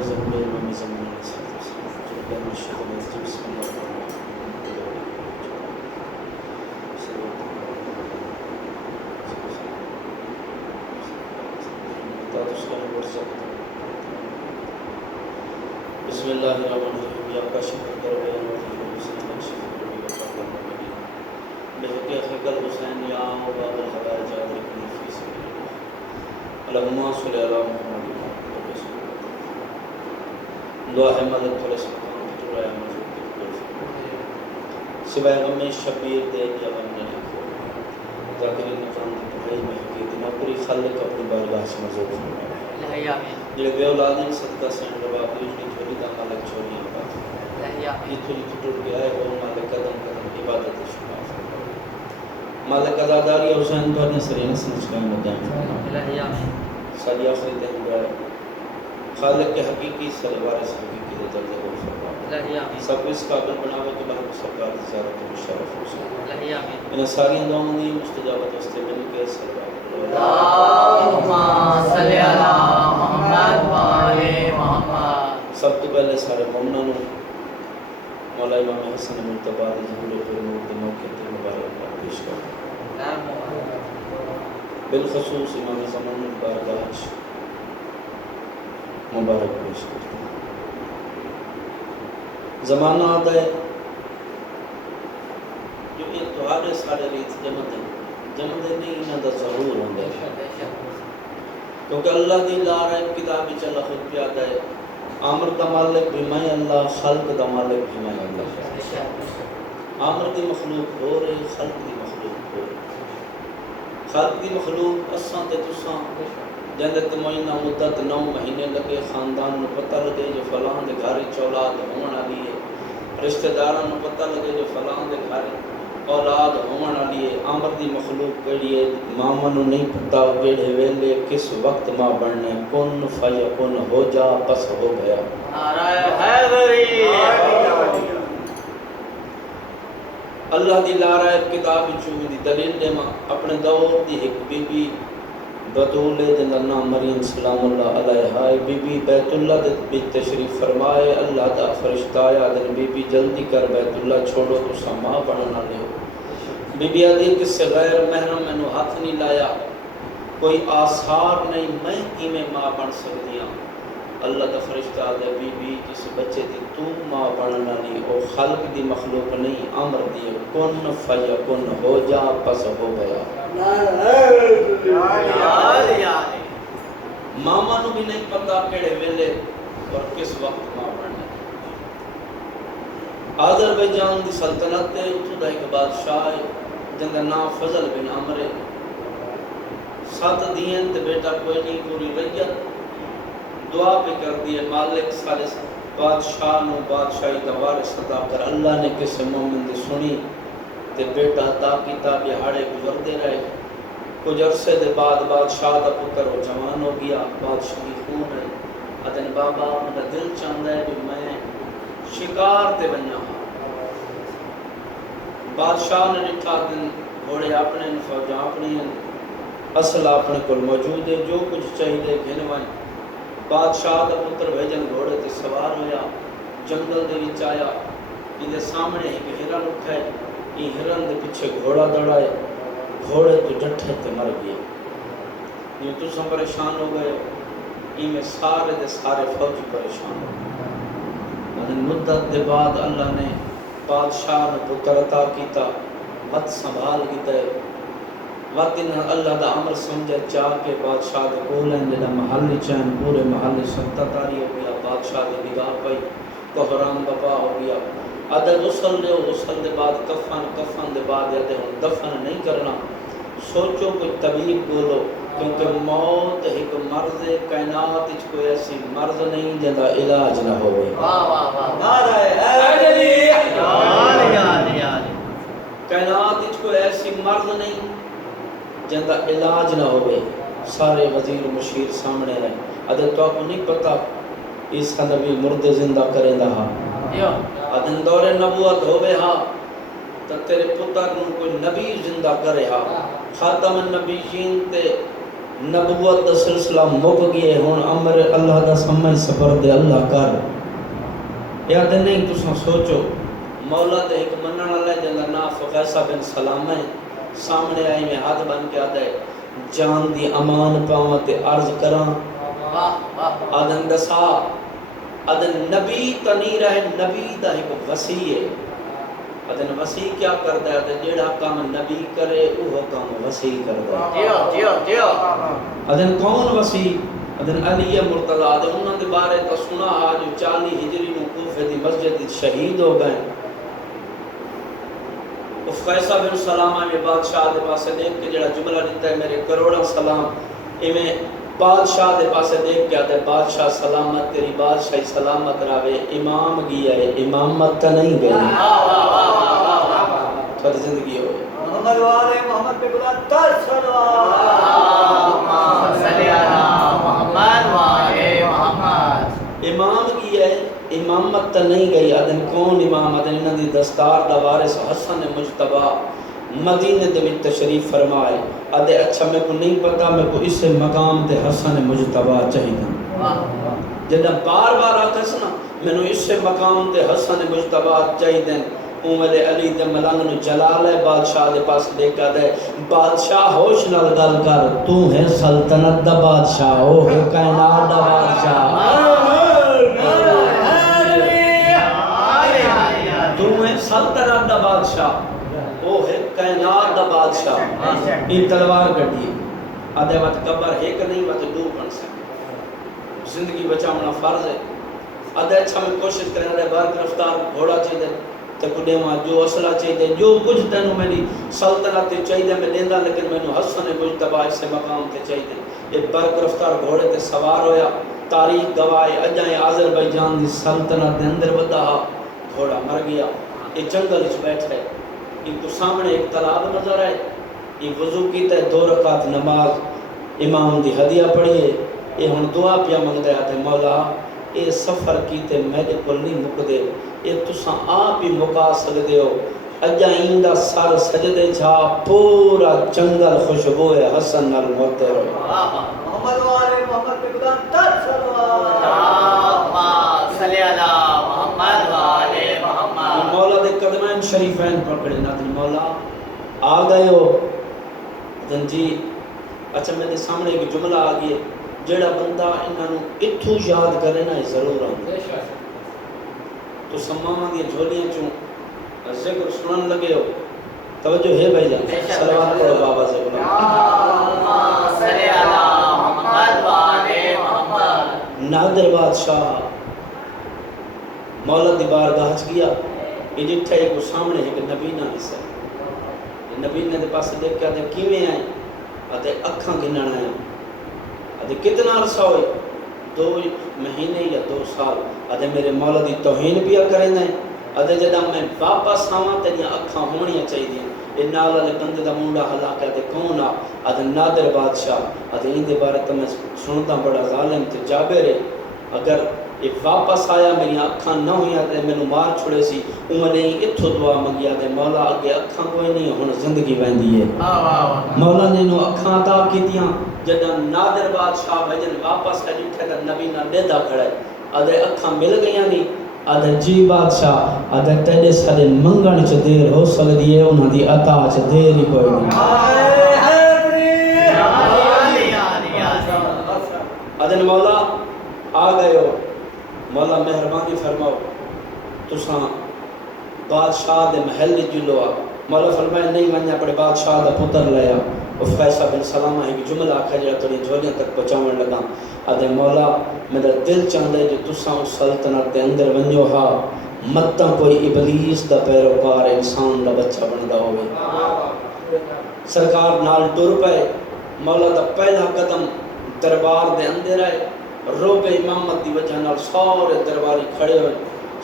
زبور امام زمان علیہ السلام جو بین الشیطان الرجیم بسم اللہ الرحمن الرحیم بسم اللہ الرحمن الرحیم یا کاشف الکرب یا نور الحسین اکشف الکرب بحقیق الحسین یا باب الحوائج ادرکنی فی سبیل اللہ اللہم صلی علی محمد دعا ہے مدد تھوڑے سبحان تھوڑا موجود سوائے غم شبیر دے یا بننے لکھو ذاکری نقام کی پڑھائی میں حقیقت نوکری خالق اپنی بارگاہ سے مزید فرمائے جڑے بے اولادین صدقہ سے روا بیجنی تھوڑی دا مالک چھوڑی آباد یہ تھوڑی ٹوٹ کے آئے وہ مالک قدم قدم عبادت شما فرمائے مالک ازاداری حسین تو اپنے سرین سنچ کا مدین فرمائے ساری آخری دن گئے خالق کے حقیقی سلوارس حقیقی دے درد کو فرمائے سب کو اس قابل بناوے کہ بہت سرکار زیارت و مشارف ہو سکے انہیں ساری دعاؤں دی مستجابت واسطے مل کے سلوات اللہم صلی علی محمد و آل محمد سب تو پہلے سارے مومنوں مولا امام حسن مرتبہ دی ظہور پر نور کے موقع تے مبارک پیش کرتا بالخصوص امام زمان مبارک مبارک پیش کرتا زمانہ آتا ہے جو یہ تہارے سارے ریت جمع دے نہیں انہاں دا ضرور ہوندے کیونکہ اللہ دی لارہ کتاب چلا خود پیادا ہے عامر دا مالک بھی میں اللہ خلق دا مالک بھی میں اللہ عامر دی مخلوق ہو رہے خلق دی مخلوق ہو رہے خلق دی مخلوق اساں تے تساں جندت مہینہ مدت 9 مہینے لگے خاندان نو پتہ لگے جو فلاں دے گھر اولاد ہون والی ہے رشتہ داراں نو پتہ لگے جو فلاں دے گھر اولاد ہون والی ہے عامر دی مخلوق کیڑی ہے ماما نو نہیں پتہ کیڑے ویلے کس وقت ماں بننے کن فیکن ہو جا پس ہو گیا نعرہ حیدری اللہ دی لارہ کتاب چوں دی دلیل دے ماں اپنے دور دی ایک بی بی بطول جن نام مریم سلام اللہ علیہا بی بی بیت اللہ دے بھی تشریف فرمائے اللہ دا فرشتہ آیا دن بی بی جلدی کر بیت اللہ چھوڑو تو سما بننا لے بی بی عدی کس سے غیر محرم میں نو ہاتھ نہیں لایا کوئی آثار نہیں میں کی میں ماں بن سکتی ہوں اللہ دا فرشتہ دے بی بی کس بچے دی تو ماں بننا نہیں او خلق دی مخلوق نہیں امر دی کن فیکن ہو جا پس ہو گیا ماما نو بھی نہیں پتا کیڑے ویلے اور کس وقت ماں بننے آذربائیجان دی سلطنت تے اتھو دا ایک بادشاہ جن دا نام فضل بن عمر 7 دین تے بیٹا کوئی نہیں پوری ریت دعا پہ کر دیے مالک سالس بادشاہ نو بادشاہی دا وارث عطا کر اللہ نے کس مومن دی سنی تے بیٹا عطا کیتا بہاڑے گزرتے رہے کچھ عرصے دے بعد بادشاہ دا پتر وہ جوان ہو گیا بادشاہی خون ہے ادن بابا میرا دل چاہتا ہے کہ میں شکار تے بنیا ہوں بادشاہ نے لکھا دن گھوڑے اپنے فوجاں اپنی اصل اپنے کو موجود ہے جو کچھ چاہیے گھنوائیں بادشاہ دا پتر بھیجن گھوڑے تے سوار ہویا جنگل دے وچ آیا یہ سامنے ایک ہرن اٹھا ہے یہ ہرن دے پیچھے گھوڑا دوڑائے گھوڑے تو ڈٹھے تے مر گیا یہ تو سب پریشان ہو گئے یہ میں سارے دے سارے فوجی پریشان ہو گئے مدت دے بعد اللہ نے بادشاہ نے پتر عطا کیتا مت سنبھال کیتا ہے وقت اللہ دا امر سمجھے چاہ کے بادشاہ دے کولیں جدا محلی چین پورے محلی سنتا تاری ہو گیا بادشاہ دے نگاہ پئی کوہرام بپا ہو گیا آدھا غسل لے غسل دے بعد کفن دے بعد یا دفن نہیں کرنا سوچو کوئی طبیب بولو کیونکہ موت ایک مرض کائنات وچ کوئی ایسی مرض نہیں جدا علاج نہ ہوئے کائنات وچ کوئی ایسی مرض نہیں جدا علاج نہ ہوئے سارے وزیر مشیر سامنے رہے ادھر تو آپ کو نہیں پتا اس کا نبی مردے زندہ کریں دا ادھر دور نبوت ہوئے ہاں تو تیرے پتر نو کوئی نبی زندہ کرے ہاں خاتم النبیین تے نبوت دا سلسلہ مک گئے ہن امر اللہ دا سمجھ سفر دے اللہ کر یاد نہیں تساں سوچو مولا دے ایک منن والا جندا نا فقیسہ بن سلامہ ہے سامنے آئی میں ہاتھ بن کے آتا ہے جان دی امان پاواں تے عرض کراں آدن دسا آدن نبی تنی رہے نبی دا ایک وسیع ہے آدن وسیع کیا کرتا ہے آدن جیڑا کام نبی کرے وہ کام وسیع کرتا ہے آدن کون وسیع آدن علی مرتضی آدن انہوں نے بارے تا سنا آج 40 ہجری میں کوفے دی مسجد شہید ہو گئے فیصہ بن سلامہ میں بادشاہ دے پاسے دیکھ کے جڑا جملہ دیتا ہے میرے کروڑا سلام میں بادشاہ دے پاسے دیکھ کے آدھے بادشاہ سلامت تیری بادشاہی سلامت راوے امام گیا ہے امامت تا نہیں گئی تھوڑی زندگی ہوئے محمد والے محمد پہ بلند تر صلی اللہ محمد والے محمد امام گیا ہے امامت تا نہیں گئی آدھن کون امام آدھن انہوں دی دستار دا وارث حسن مجتبہ مدینہ دے میں تشریف فرمائے آدھے اچھا میں کو نہیں پتا میں کو اس مقام دے حسن مجتبہ چاہیے جدہ بار بار آکس نا میں نے اس مقام دے حسن مجتبہ چاہیے عمر علی دے ملنگ نو جلال ہے بادشاہ دے پاس دیکھا دے بادشاہ ہوش نال گل کر تو ہے سلطنت دا بادشاہ او ہے کائنات دا بادشاہ سلطنت دا بادشاہ وہ ہے کائنات دا بادشاہ یہ تلوار گھٹی آدھے وقت قبر ایک نہیں وقت دو بن سکتے زندگی بچاؤنا فرض ہے آدھے اچھا میں کوشش کریں آدھے بار گرفتار گھوڑا چاہیے تکڑے وہاں جو اصلہ چاہیے جو کچھ تینوں میں نے سلطنت چاہیے میں لیندہ لیکن میں نے حسن مجتبہ اس مقام تے چاہیے یہ بار گرفتار گھوڑے تے سوار ہویا تاریخ گواہ اجائیں آذربائیجان دی سلطنت دے اندر بدا گھوڑا مر گیا یہ جنگل اس بیٹھ ہے ان کو سامنے ایک تالاب نظر آئے یہ وضو کیتا ہے 2 رکعت نماز امام دی ہدیہ پڑھیے یہ ہن دعا پیا منگدا ہے مولا یہ سفر کیتے میرے کول نہیں مکدے یہ تساں آپ ہی مکا سکدے ہو اجا ایندا سر سجدے چھا پورا جنگل خوشبو ہے حسن نال معطر محمد والے محمد پہ بلند تر صلی اللہ محمد والے محمد مولا دے قدمین شریفین پکڑے نادری مولا آ گئے ہو دن جی اچھا میں نے سامنے ایک جملہ آ گئی جیڑا بندہ انہوں اتھو یاد کرے نا ضرور آؤں تو سماما دی جھولیاں چوں ذکر سنن لگے ہو توجہ ہے بھائی جان صلوات پڑھو بابا سے صلی اللہ محمد والے محمد نادر بادشاہ مولا دی بارگاہ چ گیا یہ جتھے ایک سامنے ایک نبی نہ حصہ نبی نے دے پاس دیکھ کے آدھے کیویں آئے آدھے اکھاں گنن آئے آدھے کتنا عرصہ ہوئے 2 مہینے یا 2 سال آدھے میرے مولا دی توہین بھی کریں ہیں آدھے جدہ میں واپس آواں تیری اکھاں ہونیاں چاہیے یہ نال والے بندے دا منڈا ہلا کے آدھے کون آ آدھے نادر بادشاہ آدھے ان دے بارے تو میں سنتا بڑا ظالم تے جابر ہے اگر یہ واپس آیا میری اکھاں نہ ہوئی آدھے میں مار چھوڑے سی انہوں نے اتھو دعا منگی آدھے مولا آگے اکھاں کوئی نہیں ہون زندگی بہندی ہے مولا نے انہوں اکھاں عطا کی دیاں جدہ نادر بادشاہ بھجن واپس ہے جٹھے دا نبی نہ لیدہ کھڑے آدھے اکھاں مل گئیاں نہیں آدھے جی بادشاہ آدھے تیرے سارے منگن چ دیر ہو سکتی ہے انہوں دی عطا چ دیر ہی کوئی نہیں آدھے مولا آ گئے ہو مولا مہربانی فرماؤ تساں بادشاہ دے محل جلو آ مولا فرمائے نہیں منیا پڑے بادشاہ دا پتر لیا وہ فیصہ بن سلامہ ایک جملہ آکھا جڑا تھوڑی جھولیاں تک پہنچاون لگا آدھے مولا میرا دل چاہتا ہے جو تساں اس سلطنت دے اندر ونجو ہا متاں کوئی ابلیس دا پیروکار انسان دا بچہ بندا ہوئے سرکار نال ٹر پئے مولا دا پہلا قدم دربار دے اندر آئے روب امامت دی وجہ نال سارے درباری کھڑے ہوئے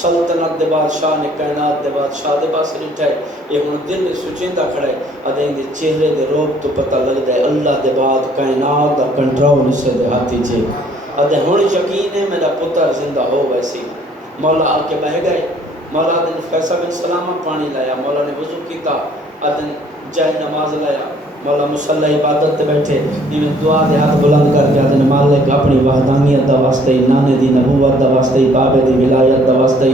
سلطنت دے بادشاہ نے کائنات دے بادشاہ دے پاس ڈٹھا ہے یہ ہن دل میں سوچیندا کھڑا ہے ادے ان دے چہرے دے روب تو پتہ لگدا ہے اللہ دے بعد کائنات دا کنٹرول اسے دے ہاتھی چ ادے ہن یقین ہے میرا پتر زندہ ہو ویسی مولا آ کے بہ گئے مولا دن فیصل بن سلامہ پانی لایا مولا نے وضو کیتا ادن جائے نماز لایا مولا مصلی عبادت تے بیٹھے جویں دعا دے ہاتھ بلند کر کے آدھے مالک اپنی وحدانیت دا واسطے نانے دی نبوت دا واسطے بابے دی ولایت دا واسطے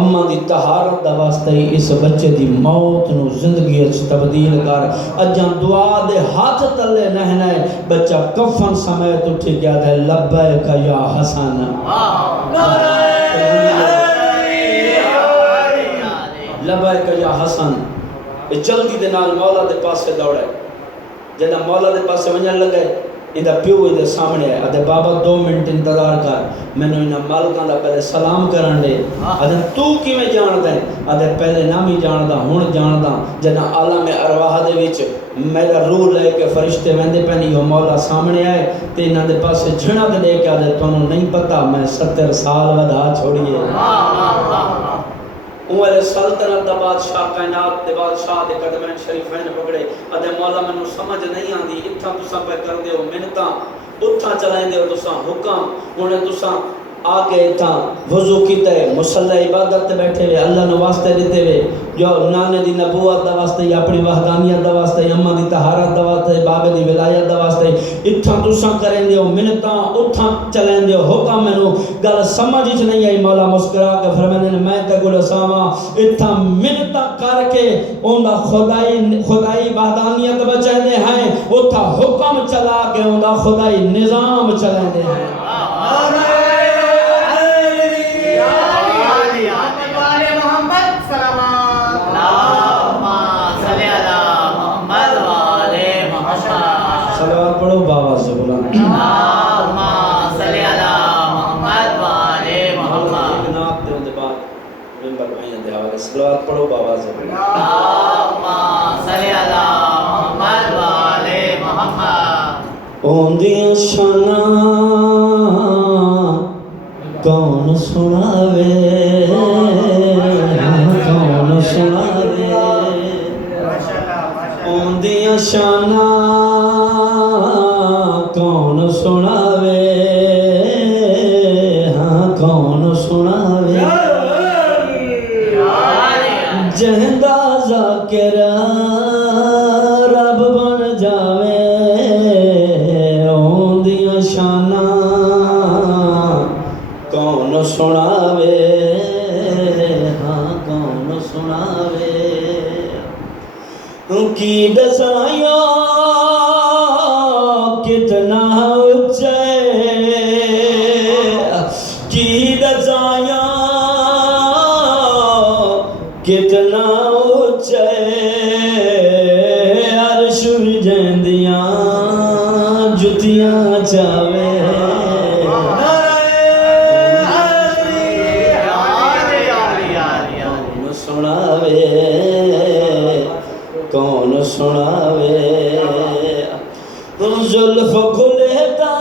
اماں دی طہارت دا واسطے اس بچے دی موت نو زندگی وچ تبدیل کر اجاں دعا دے ہاتھ تلے نہنا ہے بچہ کفن سمیت اٹھ گیا دے لبیک یا حسن لبیک یا حسن جلدی دے نال مولا دے پاسے دوڑے جدہ مولا دے پاسے ونجن لگے ادھا پیو ادھے سامنے ہے ادھے بابا 2 منٹ انتظار کر میں نے انہاں مالکاں دا پہلے سلام کرن دے ادھے تو کی میں جان دے ادھے پہلے نامی جان دا ہون جان دا جدہ عالم ارواح دے وچ میرا روح لے کے فرشتے ویندے پہنی ہو مولا سامنے آئے تے انہاں دے پاسے جھنک دے کے ادھے تو نہیں پتا میں 70 سال ودا چھوڑیے عمر سلطنت دا بادشاہ کائنات دے بادشاہ دے قدمین شریفین پکڑے ادھے مولا میں نو سمجھ نہیں آن دی اتھا تساں پہ کر دے ہو منتاں اتھا چلائیں دے ہو تساں حکم انہیں تساں آگے اتھا وضو کیتے مصلی عبادت تے بیٹھے ہوئے اللہ نے واسطے دیتے ہوئے جو نانے دی نبوت دا واسطے یا اپنی وحدانیت دا واسطے اماں دی طہارت دا واسطے بابے دی ولایت دا واسطے اتھا تساں کریں دے ہو منتاں اتھا چلیں دے ہو حکم میں نو گل سمجھ چ نہیں آئی مولا مسکرا کے فرماندے نے میں تے گل ساواں اتھا منتاں کر کے اوندا خدائی وحدانیت بچائیں دے ہیں اتھا حکم چلا کے اوندا خدائی نظام چلیں دے ہیں صلوات پڑھو بابا سے بلند اللہم صلی علی محمد وآلِ محمد جناب دے اندے بعد ممبر بھائیاں دے حوالے صلوات پڑھو بابا سے بلند اللہم صلی علی محمد وآلِ محمد اوندیاں شاناں کون سناوے کون سناوے اوندیاں شاناں کون سناوے ہاں کون سناوے جہندہ ذاکر رب بن جاوے اوندیاں شاناں کون سناوے ہاں کون سناوے کی دسائیاں کتنا اچھے کی دسائیاں کتنا اچھے عرش جندیاں جتیاں چاوے کون سناوے زلف کھلتا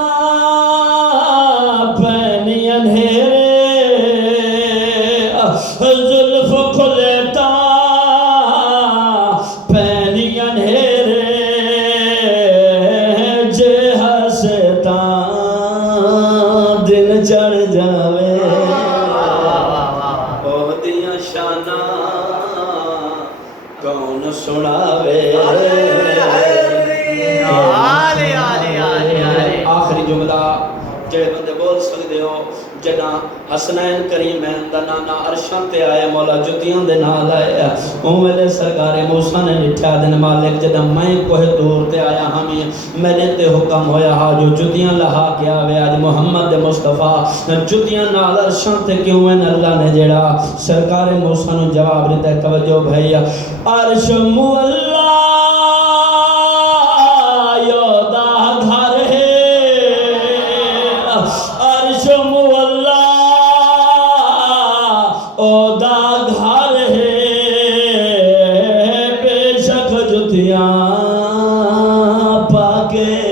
پینی اندھیرے زلف کھلتا پینی اندھیرے جے ہستا دن چڑھ جاوے اوہدیاں شاناں کون سناوے آخری جملہ جڑے بندے بول سکتے ہو جنا حسنین کریمین دا نانا عرشان تے آیا مولا جتیاں دے نال آیا اوملے سرکار موسیٰ نے لٹھا دن مالک جدا میں کوہ دور تے آیا ہمیں میرے تے حکم ہویا ہا جو جتیاں لہا کیا وے آج محمد مصطفیٰ جتیاں نال عرشان تے کیوں ہیں اللہ نے جڑا سرکار موسیٰ نے جواب دیتا ہے توجہ بھائیا عرش مولا یودا گھر ہے عرش مولا اودا گھر ہے بے شک جتیاں پاکے